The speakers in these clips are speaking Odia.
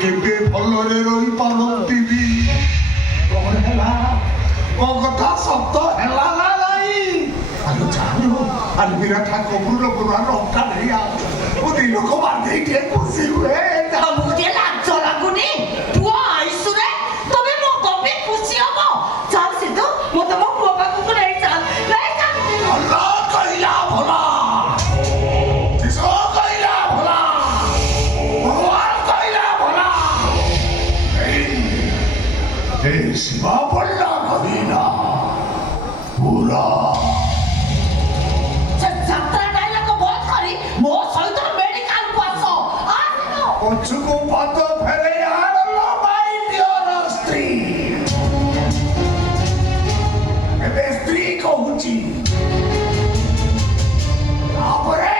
କେବେ ଭଲରେ ରହିପାରନ୍ତିନି। କଣ ହେଲା? ମୋ କଥା ସତ ହେଲା ନା ନାଇଁ? ଆଲୋ ଚାଲୁ ଆଲୋ ବିରାଟ କବୁର ପୁରାଣ ଅଙ୍କା ନେଇ ଆ ମୁଁ ଦିନକୁ ବାନ୍ଧି ଟିକେ ଖୁସି ହୁଏ। ତମକୁ ଟିକେ ଲାଜ ଲାଗୁନି? ପୁଅ ଆଇସୁରେ ତମେ ମୋ ତମେ ଖୁସି ହବ। ଚାଲ ସିଧୁ ମୁଁ ତମ ପୁଅ ପାଖକୁ ନେଇ ଚାଲ ନେଇ ଚାଲ। ଭଲ କହିଲା ଭଲ କିସ କହିଲା ଭଲ ଭଗବାନ କହିଲା ଭଲ ଏ ଶିବା ପଡିଲା କହିଲା ପୁରା ଯାତ୍ରା ଡାଇଲଗ ବନ୍ଦ କରି ମୋ ସହିତ ମେଡିକାଲକୁ ଆସ। ପଛକୁ ପାଦ ଫେରେଇ ଆଣଲ ମାଇ ଡିଅର ସ୍ତ୍ରୀ। ଏବେ ସ୍ତ୍ରୀ କହୁଛି ତାପରେ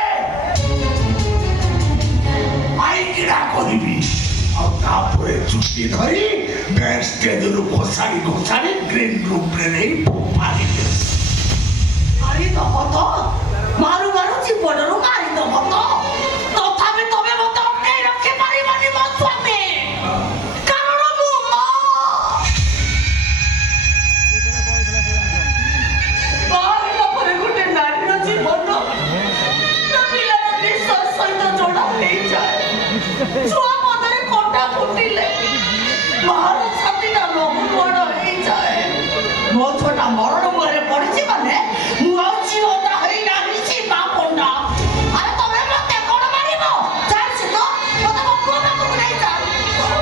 ମାଇକିନା କହିବି ଆଉ ତାପରେ ଚୁଟି ଧରି ଷ୍ଟେଜରୁ ଘୋଷାଡ଼ି ଗ୍ରୀନ ରୁମ୍ରେ ନେଇ ଫୋପାଡ଼ିବେ। ମାରିଦବ ତ ମାରୁ ମାରୁ ଜୀବନରୁ ମାରିଦବ ତ ତଥାପି ତମେ ମତେ ଅଟକେଇ ରଖି ପାରିବନି ମୋ ସ୍ୱାମୀ କାରଣ ମୁଁ ବାହାରିଲା ପରେ ଗୋଟେ ନାରୀର ଜୀବନ ପିଲାର ନିଶ୍ୱାସ ସହିତ ଯୋଡ଼ା ହେଇଯାଏ। ଛୁଆ ପଦରେ କଣ୍ଟା ଫୁଟିଲେ ମାର ଛାତିଟା ଲହୁଣୁଆଣ ହେଇଯାଏ। ମୋ ଛୁଆଟା ମରଣ ମୁହଁରେ ପଡିଛି ମାନେ ମୁଁ ଆଉ ଝିଅଟା ହେଇନାହିଁ ସୀମା ପଣ୍ଡା। ଆରେ ତମେ ମତେ କଣ ମାରିବ? ଚାଲ ସିଧୁ ମତେ ମୋ ପୁଅ ପାଖକୁ ନେଇ ଚାଲ।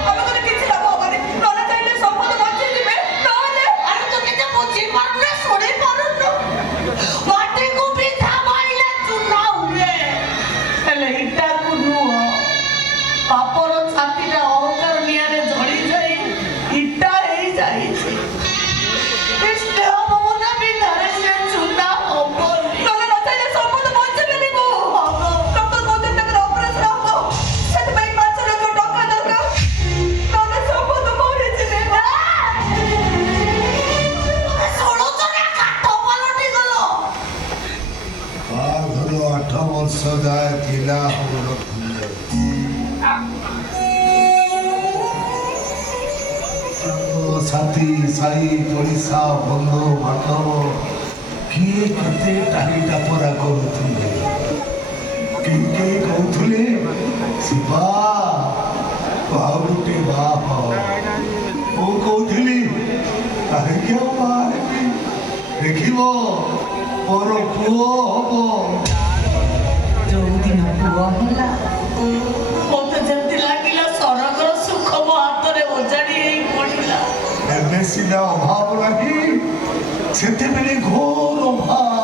ତମେ କିଛି ଲାଭ ହବନି। ନହେଲେ ଚାହିଁଲେ ସମ୍ପଦ ବଞ୍ଚିଯିବେ ନହେଲେ ଆରେ ତୁ କିଛି ବୁଝିପାରୁନୁ ଶୁଣି ପାରୁନୁ। ମାଟିକୁ ବିଧା ମାଇଲେ ଚୂନା ହୁଏ ହେଲେ ଇଟାକୁ ନୁହଁ। ପାପର ଛାତିଟା ଅହଙ୍କାର ନିଆଁରେ ଜଳି ଯାଇ ଇଟା ହେଇଯାଇଛି। ବାହାଘର 8 ବର୍ଷ ଯାଏ ଥିଲା ସାଥୀ ସାହି ପଡ଼ିଶା ବନ୍ଧୁ ବାନ୍ଧବ କିଏ କେତେ ଟାହି ଟାପରା କରୁଥିଲେ। କିଏ କହୁଥିଲେ ଶିବା ଆଉ ଗୋଟେ ବାପ। ମୁଁ କହୁଥିଲି କାହିଁକି ଆଉ ବାହା ହେବି? ଦେଖିବ ମୋର ପୁଅ ହବ। ଯୋଉଦିନ ପୁଅ ହେଲା ମତେ ଯେମିତି ଲାଗିଲା ସରଗର ସୁଖ ମୋ ହାତରେ ଓଜାଡି ହେଇ ପଡିଲା। ଏବେ ସିନା ଅଭାବ ନାହିଁ, ସେତେବେଳେ ଘୋର ଅଭାବ।